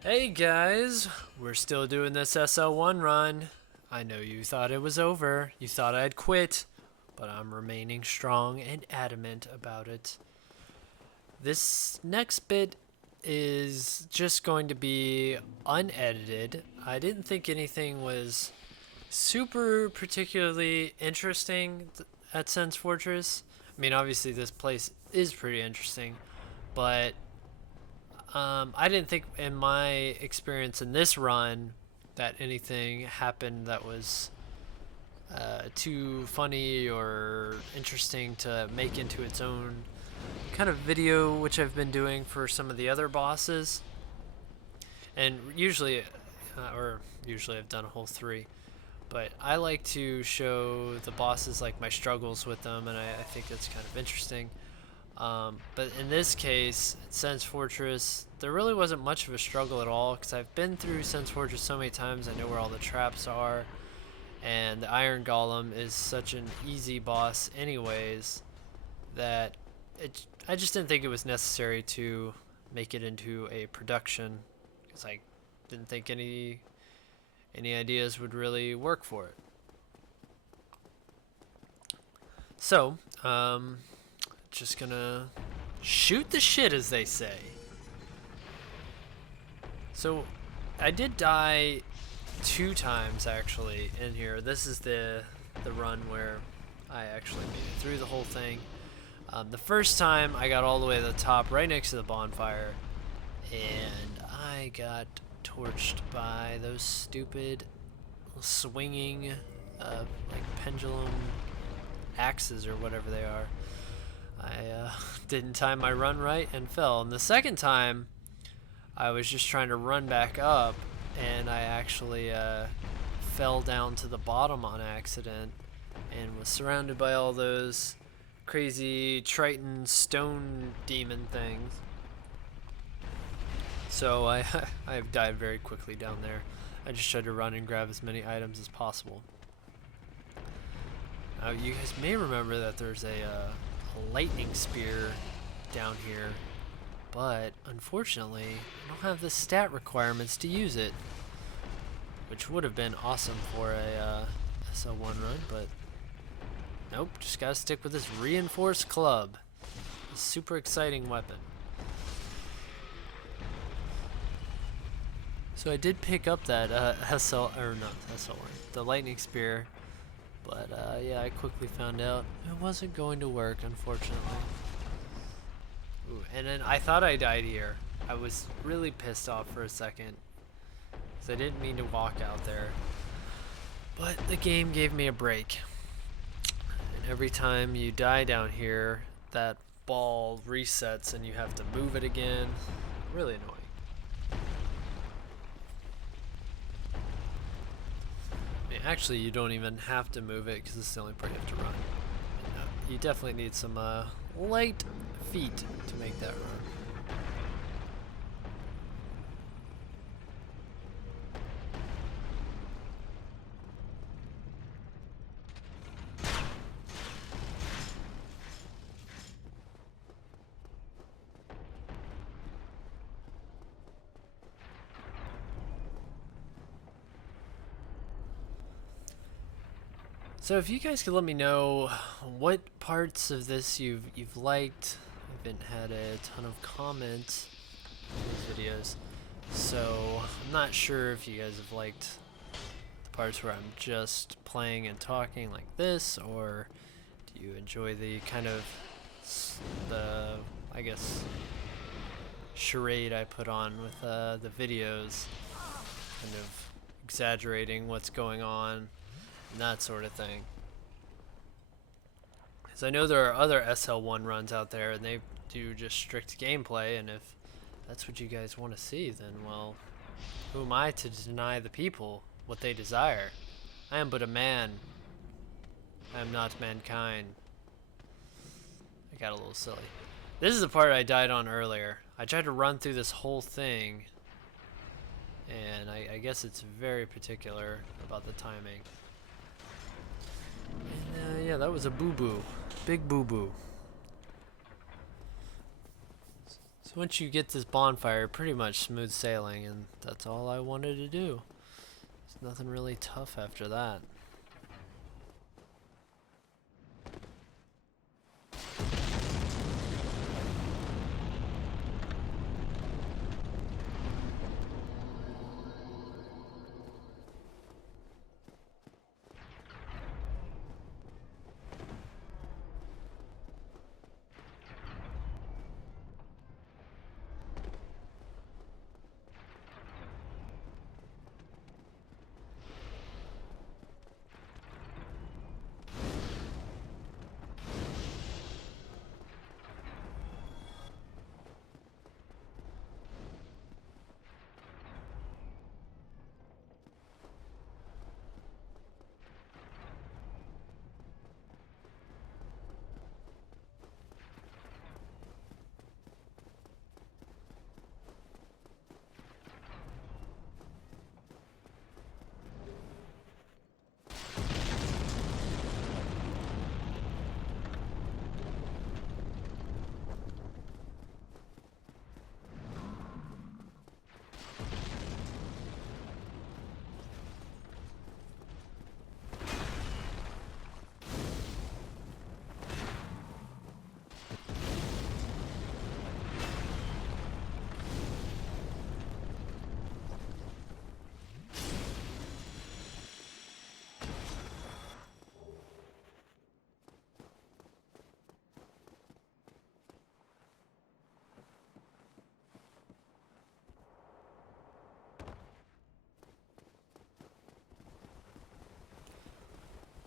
Hey guys, we're still doing this SL1 run. I know you thought it was over, you thought I'd quit, but I'm remaining strong and adamant about it. This next bit is just going to be unedited. I didn't think anything was super particularly interesting at Sense Fortress. I mean, obviously, this place is pretty interesting, but I didn't think in my experience in this run that anything happened that was too funny or interesting to make into its own kind of video, which I've been doing for some of the other bosses. And usually I've done a whole three. But I like to show the bosses like my struggles with them, and I think that's kind of interesting. But in this case, Sense Fortress, there really wasn't much of a struggle at all because I've been through Sense Fortress so many times. I know where all the traps are, and the Iron Golem is such an easy boss, anyways, that I just didn't think it was necessary to make it into a production because I didn't think any ideas would really work for it. So, just gonna shoot the shit, as they say. So, I did die 2 times actually in here. This is the run where I actually made it through the whole thing. The first time I got all the way to the top, right next to the bonfire, and I got torched by those stupid swinging like pendulum axes or whatever they are. I didn't time my run right and fell. And the second time, I was just trying to run back up, and I actually fell down to the bottom on accident and was surrounded by all those crazy Triton stone demon things. So I've died very quickly down there. I just tried to run and grab as many items as possible. Now you guys may remember that there's a lightning spear down here, but unfortunately I don't have the stat requirements to use it, which would have been awesome for a SL1 run, but nope, just gotta stick with this reinforced club. A super exciting weapon. So I did pick up that the lightning spear, but yeah, I quickly found out it wasn't going to work, unfortunately. Ooh, and then I thought I died here. I was really pissed off for a second, because I didn't mean to walk out there. But the game gave me a break. And every time you die down here, that ball resets and you have to move it again. Really annoying. I mean, actually, you don't even have to move it because this is the only part you have to run. You definitely need some light feet to make that run. So if you guys could let me know what parts of this you've liked. I haven't had a ton of comments on these videos, so I'm not sure if you guys have liked the parts where I'm just playing and talking like this, or do you enjoy the kind of I guess charade I put on with the videos, kind of exaggerating what's going on and that sort of thing. Because I know there are other SL1 runs out there and they do just strict gameplay, and if that's what you guys want to see, then well, who am I to deny the people what they desire? I am but a man. I am not mankind. I got a little silly. This is the part I died on earlier. I tried to run through this whole thing, and I guess it's very particular about the timing. And yeah, that was a boo-boo. Big boo-boo. So once you get this bonfire, pretty much smooth sailing, and that's all I wanted to do. There's nothing really tough after that.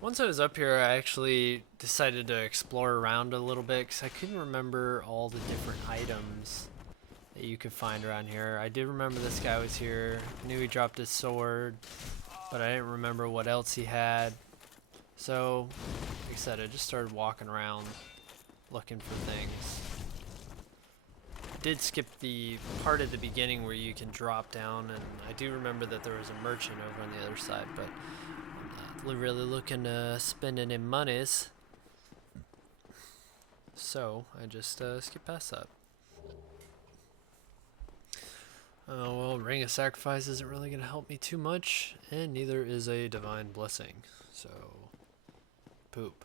Once I was up here, I actually decided to explore around a little bit because I couldn't remember all the different items that you could find around here. I did remember this guy was here. I knew he dropped his sword, but I didn't remember what else he had. So, like I said, I just started walking around looking for things. I did skip the part at the beginning where you can drop down, and I do remember that there was a merchant over on the other side, but I'm not really looking to spend any monies. So, I just skipped past that. Oh, well, Ring of Sacrifice isn't really going to help me too much, and neither is a Divine Blessing. So, poop.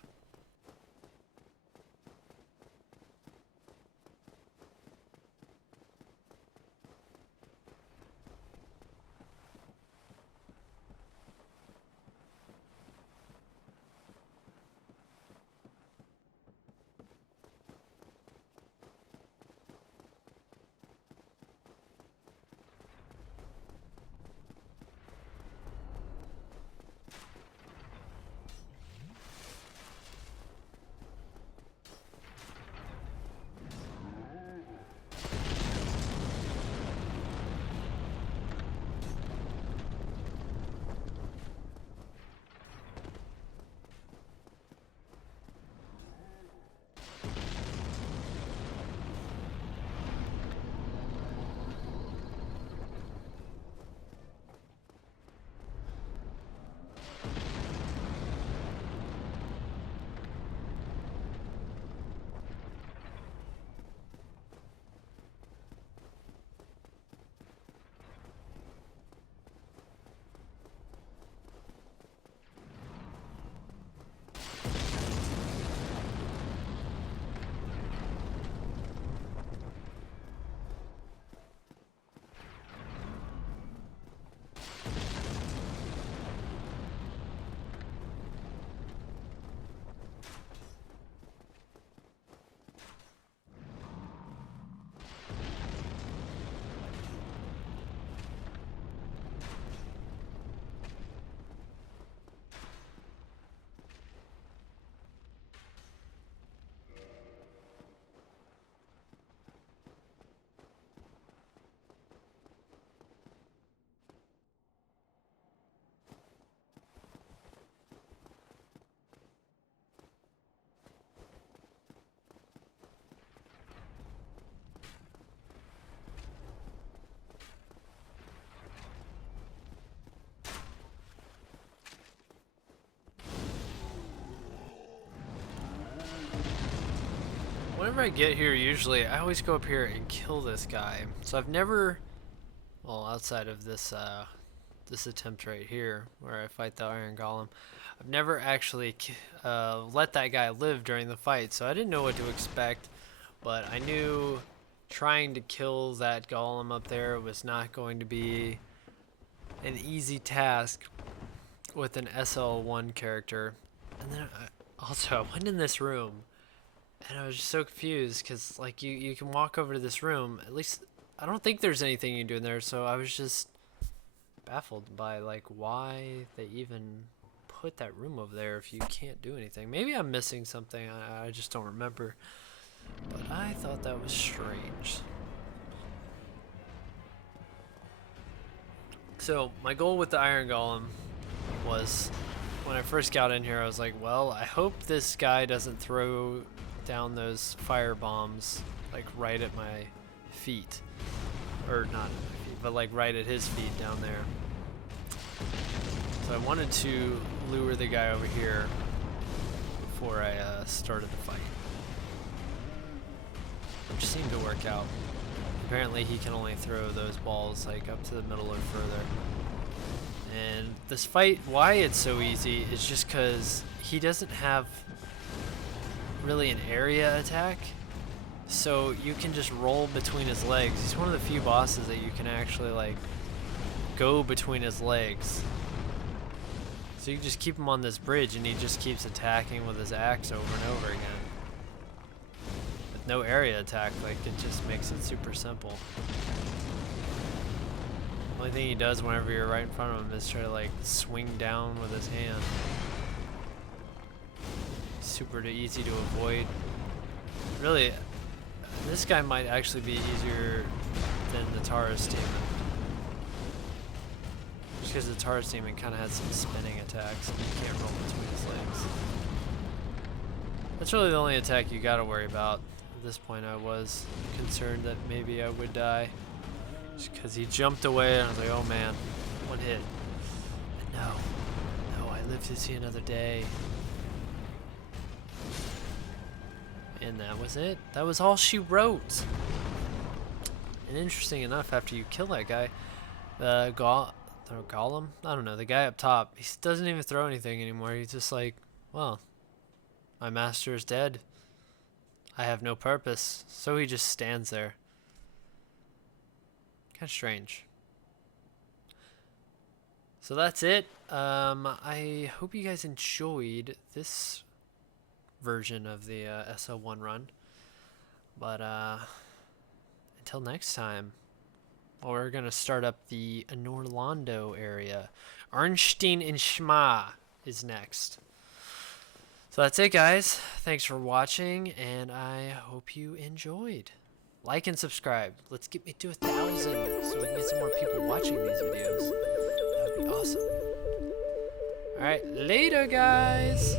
whenever I get here, usually I always go up here and kill this guy. So I've never, well, outside of this this attempt right here where I fight the Iron Golem, I've never actually let that guy live during the fight. So I didn't know what to expect, but I knew trying to kill that golem up there was not going to be an easy task with an SL1 character. And then also I went in this room and I was just so confused because like you can walk over to this room, at least I don't think there's anything you can do in there, so I was just baffled by like why they even put that room over there if you can't do anything. Maybe I'm missing something, I just don't remember. But I thought that was strange. So my goal with the Iron Golem was, when I first got in here, I was like, well, I hope this guy doesn't throw down those fire bombs like right at my feet. Or not at my feet, but like right at his feet down there. So I wanted to lure the guy over here before I started the fight. Which seemed to work out. Apparently he can only throw those balls like up to the middle or further. And this fight, why it's so easy is just because he doesn't have really an area attack. So you can just roll between his legs. He's one of the few bosses that you can actually like go between his legs. So you just keep him on this bridge and he just keeps attacking with his axe over and over again. No area attack, like it just makes it super simple. Only thing he does whenever you're right in front of him is try to like swing down with his hand. Super easy to avoid. Really, this guy might actually be easier than the Taurus Demon. Just because the Taurus Demon kind of has some spinning attacks and you can't roll between his legs. That's really the only attack you gotta worry about. At this point I was concerned that maybe I would die just because he jumped away and I was like, oh man, one hit. And no, I live to see another day. And that was it. That was all she wrote. And interesting enough, after you kill that guy, the golem? I don't know, the guy up top, he doesn't even throw anything anymore. He's just like, well, my master is dead. I have no purpose. So he just stands there. Kind of strange. So that's it. I hope you guys enjoyed this version of the SL1 run. But until next time, we're going to start up the Norlando area. Arnstein and Schma is next. So that's it, guys. Thanks for watching, and I hope you enjoyed. Like and subscribe. Let's get me to 1,000 so we can get some more people watching these videos. That would be awesome. Alright, later, guys.